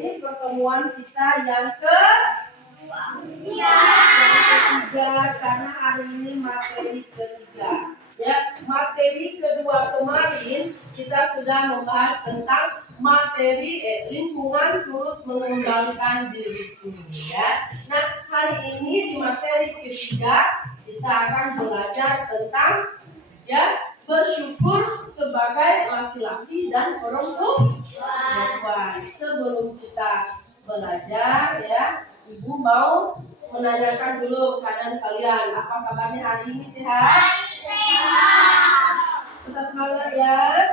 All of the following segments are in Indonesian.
ini pertemuan kita yang ketiga, karena hari ini materi ketiga. Ya, materi kedua kemarin kita sudah membahas tentang materi lingkungan turut mengembangkan diri. Ya. Nah, hari ini di materi ketiga kita akan belajar tentang bersyukur sebagai laki-laki dan perempuan. Sebelum kita belajar, Ibu mau menanyakan dulu keadaan kalian. Apa kabarnya hari ini, sehat? Tetap semangat ya.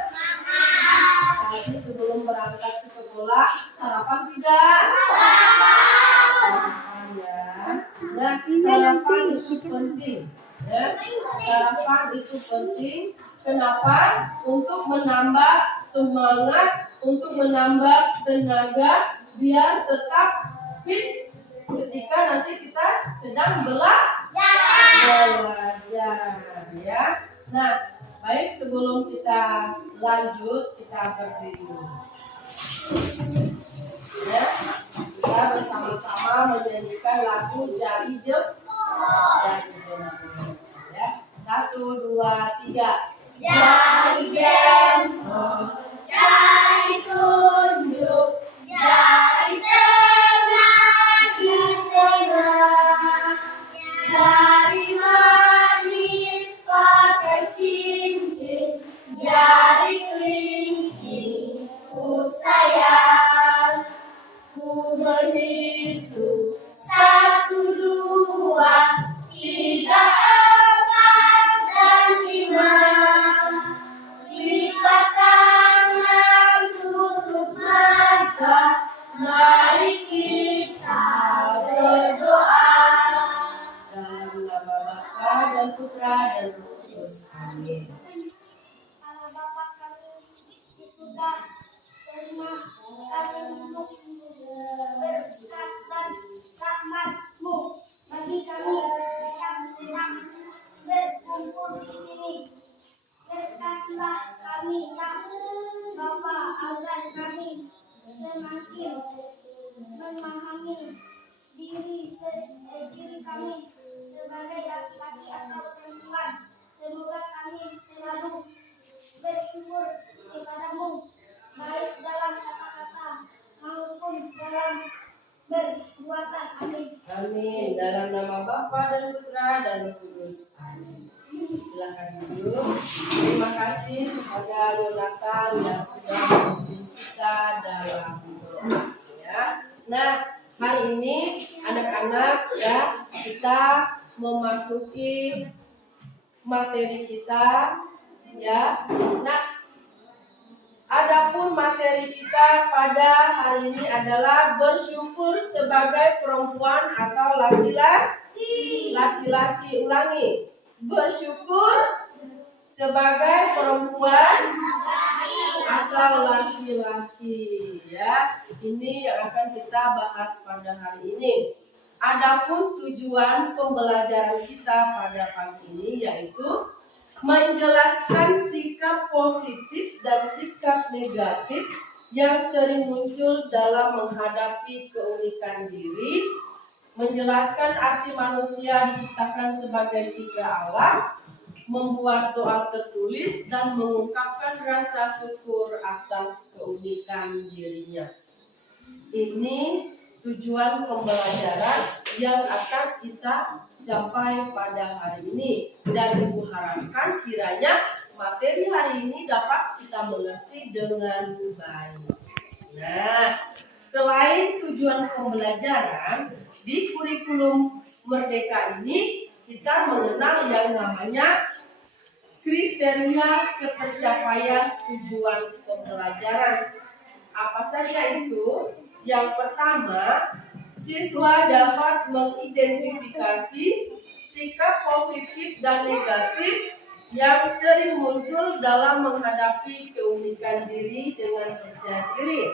Tapi sebelum berangkat ke sekolah, sarapan tidak? Sarapan ya. Nah, sarapan itu penting. Ya. Sarapan itu penting. Kenapa? Untuk menambah semangat, untuk menambah tenaga, biar tetap fit ketika nanti kita sedang belajar. Ya. Nah, baik, sebelum kita lanjut, kita berdiri. Ya, kita bersama-sama menyanyikan lagu Jari Jempol. Ya, 1, 2, 3. Jari jempol, jari tunjuk, jari tengah di tengah, jari manis pakai cincin, jari kelingking ku sayang, ku menghitung 1, 2, 3, 4 dan 5. Lipat tangan, tutup mata, mari kita berdoa. Dalam nama Bapa dan Putra dan Roh Kudus. Amin. Allah Bapa kami di surga, terima kasih untuk berkat dan rahmat-Mu bagi kami yang sedang berkumpul di sini. Berkatilah kami ya Bapa, agar kami semakin memahami diri kami sebagai laki-laki atau perempuan. Semoga kami selalu bersyukur kepada-Mu, baik dalam kata-kata maupun dalam perbuatan. Amin. Amin. Dalam nama Bapa dan Putra dan Roh Kudus. Amin. Silakan duduk. Terima kasih kepada Yonatan yang sudah memimpin kita dalam doa. Ya. Nah, hari ini anak-anak kita memasuki materi kita ya. Nah, adapun materi kita pada hari ini adalah bersyukur sebagai perempuan atau laki-laki. Laki-laki, ulangi. Bersyukur sebagai perempuan atau laki-laki ya. Ini yang akan kita bahas pada hari ini. Adapun tujuan pembelajaran kita pada pagi ini yaitu menjelaskan sikap positif dan sikap negatif yang sering muncul dalam menghadapi keunikan diri, menjelaskan arti manusia diciptakan sebagai cipta Allah, membuat doa tertulis, dan mengungkapkan rasa syukur atas keunikan dirinya. Ini tujuan pembelajaran yang akan kita capai pada hari ini. Dan Ibu harapkan kiranya materi hari ini dapat kita mengerti dengan baik. Nah, selain tujuan pembelajaran, di kurikulum Merdeka ini kita mengenal yang namanya kriteria ketercapaian tujuan pembelajaran. Apa saja itu? Yang pertama, siswa dapat mengidentifikasi sikap positif dan negatif yang sering muncul dalam menghadapi keunikan diri dengan percaya diri.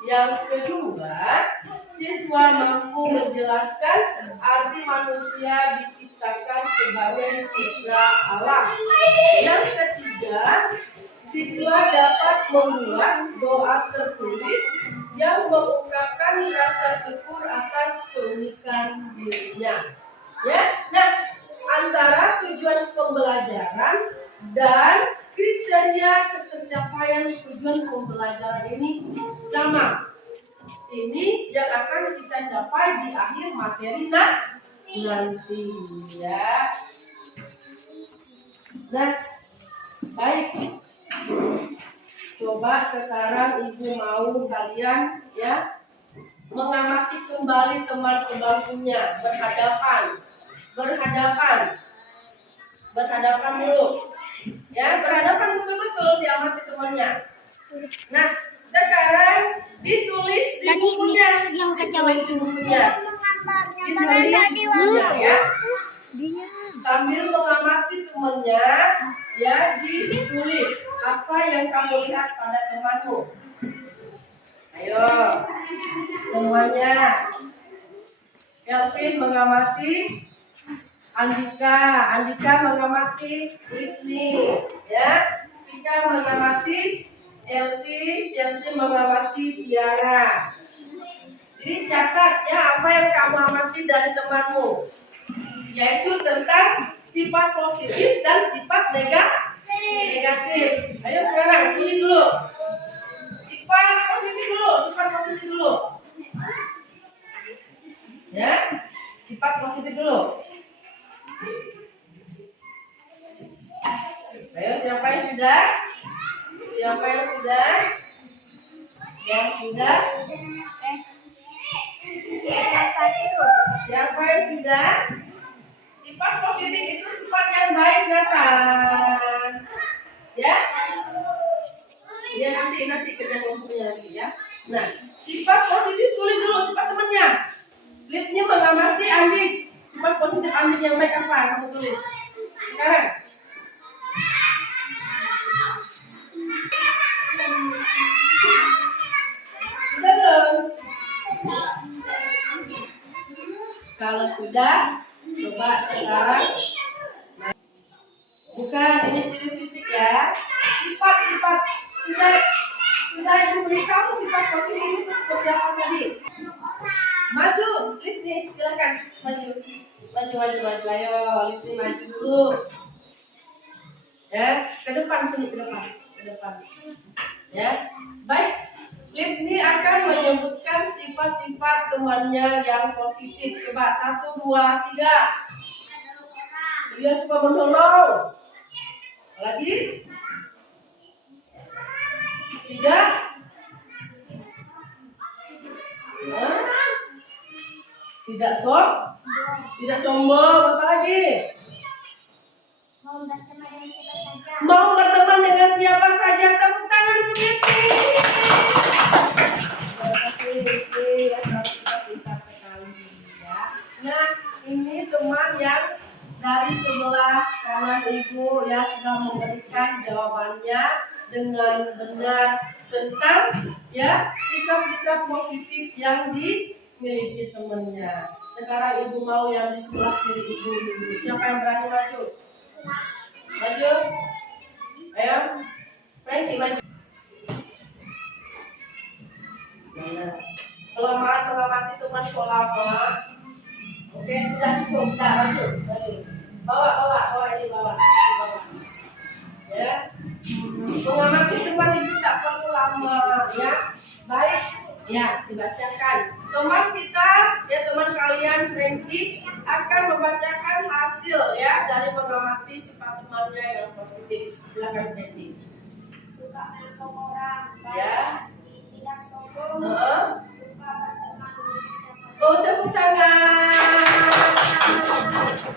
Yang kedua, siswa mampu menjelaskan arti manusia diciptakan sebagai cipta Allah. Yang ketiga, siswa dapat membuat doa tertulis yang mengungkapkan rasa syukur atas keunikan dirinya. Ya, nah antara tujuan pembelajaran dan kriteria tercapaian tujuan pembelajaran ini sama. Ini yang akan kita capai di akhir materi nanti ya. Nah, baik. Coba sekarang ibu mau kalian ya mengamati kembali teman sebangkunya, berhadapan dulu. Ya, berhadapan betul-betul diamati temannya. Nah, sekarang ditulis di bukunya. yang Ditulis di bukunya. Ditulis di bukunya ya. Sambil mengamati temannya, ya ditulis apa yang kamu lihat pada temanmu. Ayo, semuanya. Kelvin mengamati Andika mengamati Whitney, ya. Tika mengamati Chelsea mengamati Tiara. Jadi catat ya apa yang kamu amati dari temanmu, yaitu tentang sifat positif dan sifat negatif. Ayo sekarang tulis dulu. Sifat positif dulu. Ya, sifat positif dulu. Ayo siapa yang sudah? Siapa yang sudah? Yang sudah? Siapa yang sudah? Sifat positif itu sifat yang baik, Nathan. Ya? Ya nanti kerja kelompoknya lagi ya. Nah, sifat positif tulis dulu sifat temannya. Lipnya mengamati Andik. Sifat positif Andik yang baik apa? Kamu tulis. Sekarang. Sudah belum? Kalau sudah, coba sekarang. Bukan, ini ciri fisik ya. Sifat sudah ibu beri kamu sifat positif itu seperti apa tadi? Maju, Lipni, silakan maju. Ayo, Lipni maju dulu. Ya, ke depan sini, ke depan. Ya, baik. Lipni akan menyebutkan sifat-sifat temannya yang positif. Coba 1, 2, 3. Dia suka menolong. Lagi? Tidak? Tidak sombong. Apa lagi? Mau berteman dengan siapa saja. Tepuk tangan untuk Lipni. Nah, ini teman yang dari sebelah kanan ibu ya sudah memberikan jawabannya dengan benar tentang ya sikap-sikap positif yang dimiliki temannya. Sekarang ibu mau yang di sebelah kiri ibu dulu. Siapa yang berani maju? Maju. Ayo. Frankie maju. Nah, kelemahan mengamati teman sekolah. Oke, sudah cukup. Nah, maju. Bawa ini bawa. Ya. Mengamati teman itu tak perlu lama, ya. Baik, ya dibacakan. Teman kita, ya teman kalian Frankie akan membacakan hasil ya dari mengamati sifat temannya yang positif. Silakan Frankie. Suka menolong orang, Ya. tidak sombong, suka berteman dengan siapa. Oh, tepuk tangan.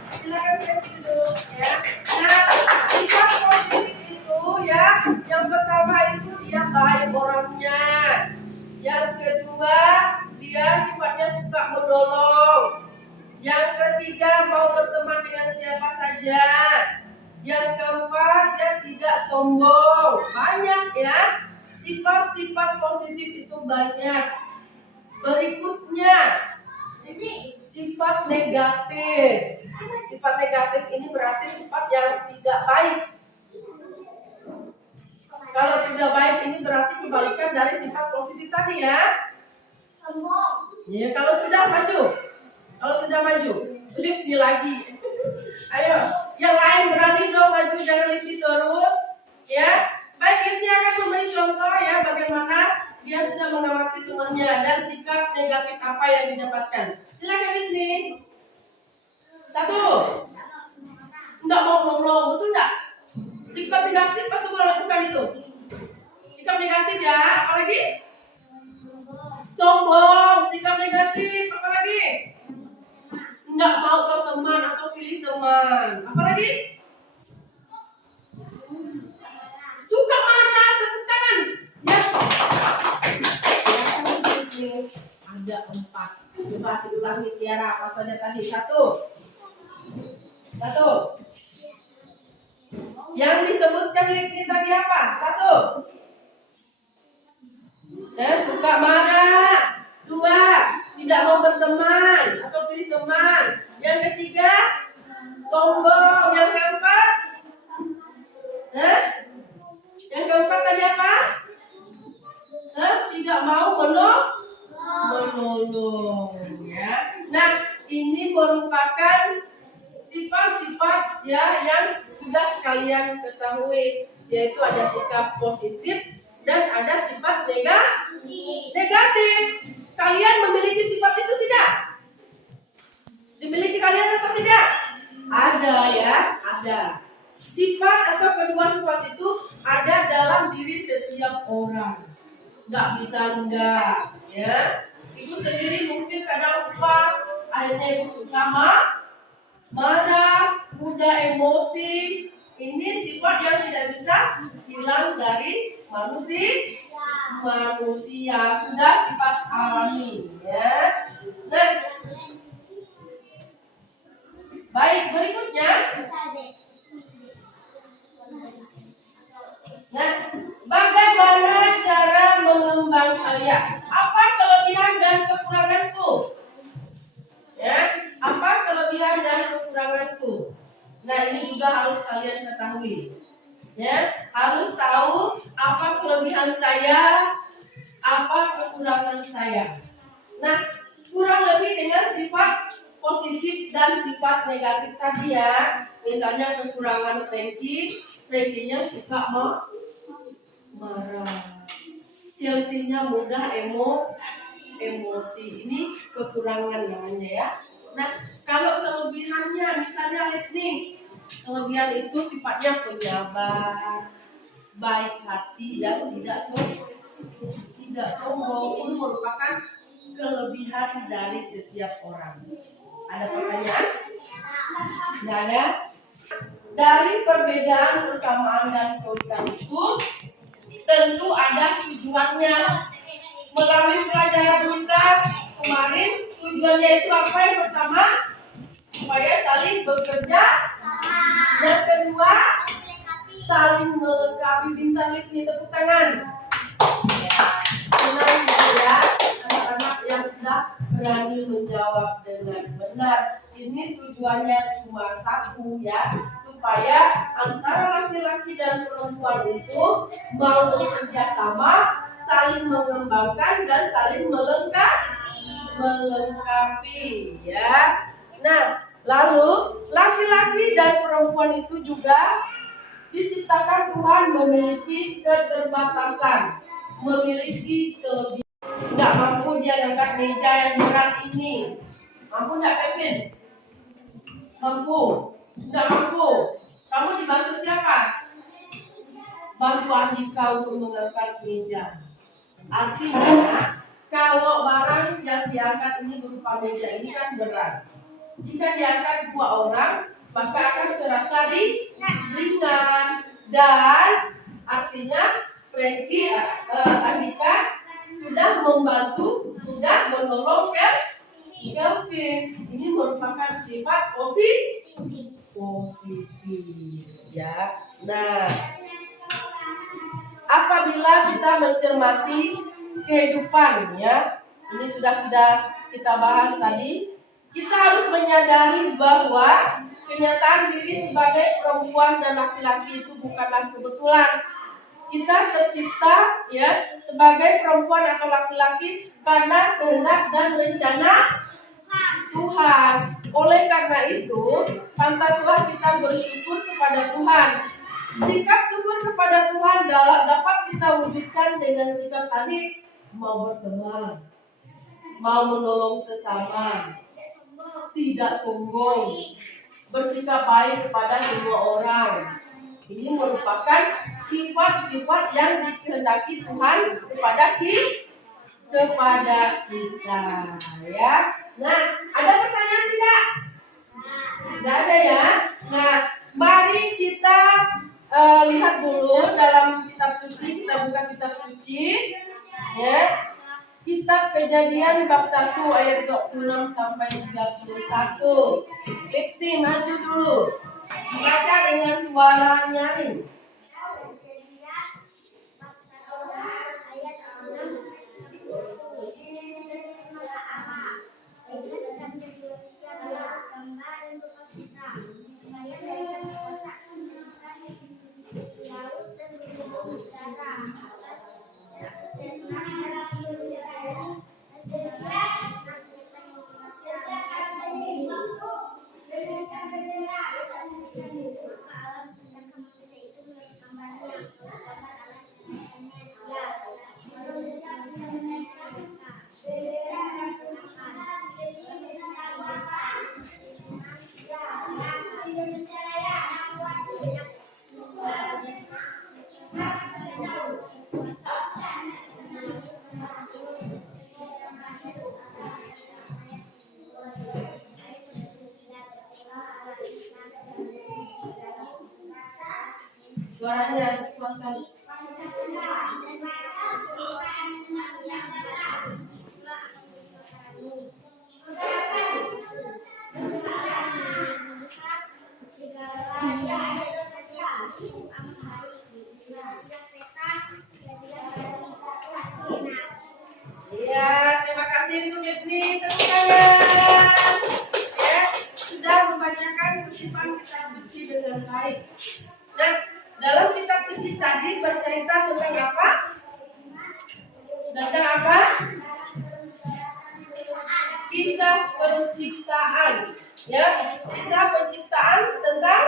Silakan Frankie dulu ya. Nah, sifat positif itu ya, yang pertama itu dia baik orangnya. Yang kedua, dia sifatnya suka menolong. Yang ketiga, mau berteman dengan siapa saja. Yang keempat, dia tidak sombong. Banyak ya, sifat-sifat positif itu banyak. Berikutnya, sifat negatif. Sifat negatif ini berarti sifat yang tidak baik. Kalau tidak baik ini berarti kebalikan dari sifat positif tadi ya. Sombong. Ya, kalau sudah maju. Kalau sudah maju, lift lagi. Ayo, yang lain berani dong maju, jangan lift terus. Ya, baik liftnya akan memberi contoh ya bagaimana dia sudah mengamati temannya dan sikap negatif apa yang didapatkan. Silakan lift. Satu, enggak mau nolong, betul enggak? Sikap negatif atau melakukan itu? Sikap negatif ya, apalagi? Sombong, sikap negatif, apalagi? Enggak mau ke teman atau pilih teman, apalagi? Suka marah, tepuk tangan. Ya. Ada 4. Coba diulangi Tiara, apa saja tadi? Satu. Yang disebutkan linknya tadi apa? Satu. Suka marah. 2. Tidak mau berteman atau pilih teman. Yang ketiga, sombong. Yang keempat, yang keempat tadi apa? Tidak mau menolong. Ya. Nah, ini merupakan sifat-sifat ya yang sudah kalian ketahui, yaitu ada sikap positif dan ada sifat negatif. Kalian memiliki sifat itu tidak? Dimiliki kalian atau tidak? Ada ya, ada. Sifat atau kedua sifat itu ada dalam diri setiap orang. Nggak bisa enggak, ya. Ibu sendiri mungkin kadang lupa, akhirnya ibu suka marah, mudah emosi. Ini sifat yang tidak bisa hilang dari manusia. Sudah sifat alami, ya. Nah, baik, berikutnya. Nah, bagaimana cara mengembangkan apa kelebihan dan kekuranganku? Ya, apa kelebihan dan kekuranganku? Nah, ini juga harus kalian ketahui. Ya, harus tahu apa kelebihan saya, apa kekurangan saya. Nah, kurang lebih dengan sifat positif dan sifat negatif tadi ya. Misalnya kekurangan Frankie-nya suka marah. Chelsea-nya mudah emosi. Ini kekurangan namanya ya. Nah, kalau kelebihannya misalnya nih, kelebihan itu sifatnya penyabar, baik hati dan tidak sombong. Ini merupakan kelebihan dari setiap orang. Ada pertanyaan? Tidak ada? Dari perbedaan, persamaan dan keunikan itu tentu ada tujuannya. Melalui pelajaran kita kemarin, tujuannya itu apa? Yang pertama, supaya saling bekerja. Yang kedua, saling melengkapi. Bintang liftnya, tepuk tangan. Ya, benar ya, anak-anak yang sudah berani menjawab dengan benar. Ini tujuannya cuma satu ya, supaya antara laki-laki dan perempuan itu mau bekerja sama, saling mengembangkan dan saling melengkapi ya. Nah, lalu laki-laki dan perempuan itu juga diciptakan Tuhan memiliki keterbatasan, memiliki kelebihan. Nggak mampu dia angkat meja yang berat ini. Mampu nggak, Kevin? Mampu? Nggak mampu. Kamu dibantu siapa? Bantu Andika untuk mengangkat meja. Artinya, kalau barang yang diangkat ini berupa meja ini kan berat. Jika diangkat 2 orang, maka akan terasa ringan. Dan artinya Frankie, Andika sudah membantu, sudah menolong Kelvin. Ini merupakan sifat positif ya. Nah, apabila kita mencermati kehidupan ya, ini sudah kita bahas tadi, kita harus menyadari bahwa kenyataan diri sebagai perempuan dan laki-laki itu bukanlah kebetulan. kita tercipta ya sebagai perempuan atau laki-laki karena kehendak dan rencana Tuhan. Oleh karena itu, pantaslah kita bersyukur kepada Tuhan. Sikap syukur kepada Tuhan dapat kita wujudkan dengan sikap tadi, mau berteman, mau menolong sesama, tidak sombong, bersikap baik kepada semua orang. Ini merupakan sifat-sifat yang dikehendaki Tuhan kepada kita, ya. Nah, ada pertanyaan tidak? Tidak ada ya. Nah, mari kita lihat dulu dalam kitab suci. Kita buka kitab suci, ya. Kitab Kejadian bab 1 ayat 26 sampai 31. Lipti maju dulu. Baca dengan suara nyaring. Suaranya kuatkan. Ya, terima kasih untuk Yitni. Tepuk tangan. Ya, sudah membacakan kutipan kitab suci dengan baik. Nah, dalam kitab suci tadi bercerita tentang apa? Tentang apa? Kisah penciptaan. Ya, kisah penciptaan tentang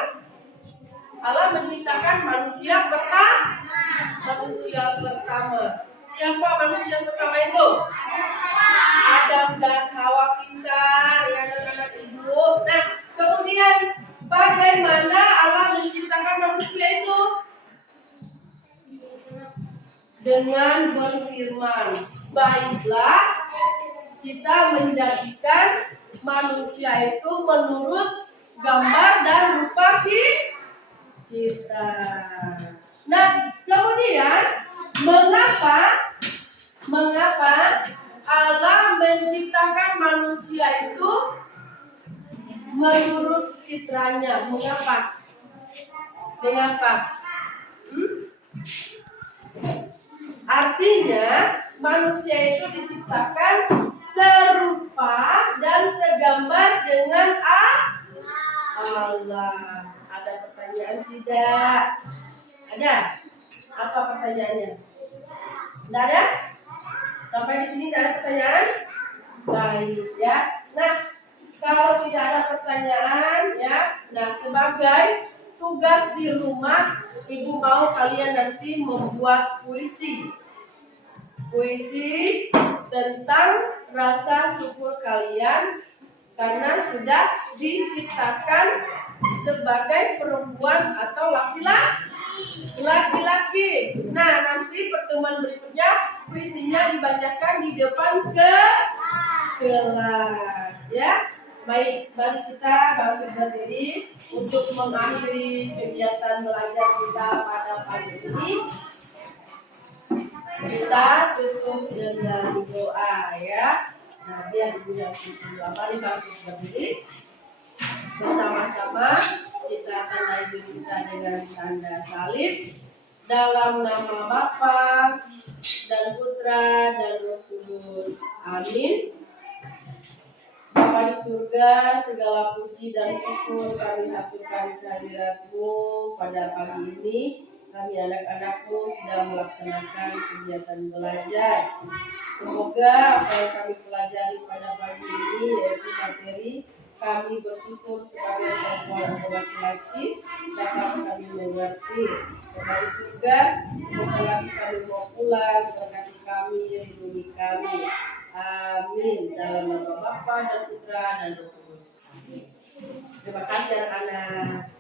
Allah menciptakan manusia pertama. Siapa manusia pertama itu? Adam dan Hawa pintar, ya anak-anak ibu. Nah, kemudian bagaimana Allah menciptakan manusia itu? Dengan berfirman, baiklah kita menjadikan manusia itu menurut gambar dan rupa kita. Nah, kemudian mengapa Allah menciptakan manusia itu menurut citranya? Mengapa? Artinya manusia itu diciptakan serupa dan segambar dengan Allah. Ada pertanyaan tidak? Ada? Apa pertanyaannya? Tidak ada? Sampai di sini tidak ada pertanyaan? Baik ya. Nah, kalau tidak ada pertanyaan ya, nah sebagai tugas di rumah, ibu mau kalian nanti membuat puisi tentang rasa syukur kalian karena sudah diciptakan sebagai perempuan atau laki-laki. Nah, nanti pertemuan berikutnya puisinya dibacakan di depan kelas ya. Baik, mari kita bangkit berdiri untuk mengakhiri kegiatan belajar kita pada pagi ini. Kita tutup dengan doa ya. Nah, biar ibu yang tutup. Mari bangkit berdiri. Bersama-sama kita tandai diri kita dengan tanda salib. Dalam nama Bapa dan Putra dan Roh Kudus. Amin. Bapa di surga, segala puji dan syukur kami haturkan kehadirat-Mu pada pagi ini. kami anak-anakmu sedang melaksanakan kegiatan belajar. Semoga apa yang kami pelajari pada pagi ini yaitu materi kami bersyukur sebagai perempuan atau laki-laki dapat kami mengerti. Kembali surga, semoga lagi kami mau pulang, berkati kami, lindungi kami. Amin. Dalam nama Bapa dan Putra dan Roh Kudus. Amin. Terima kasih anak-anak.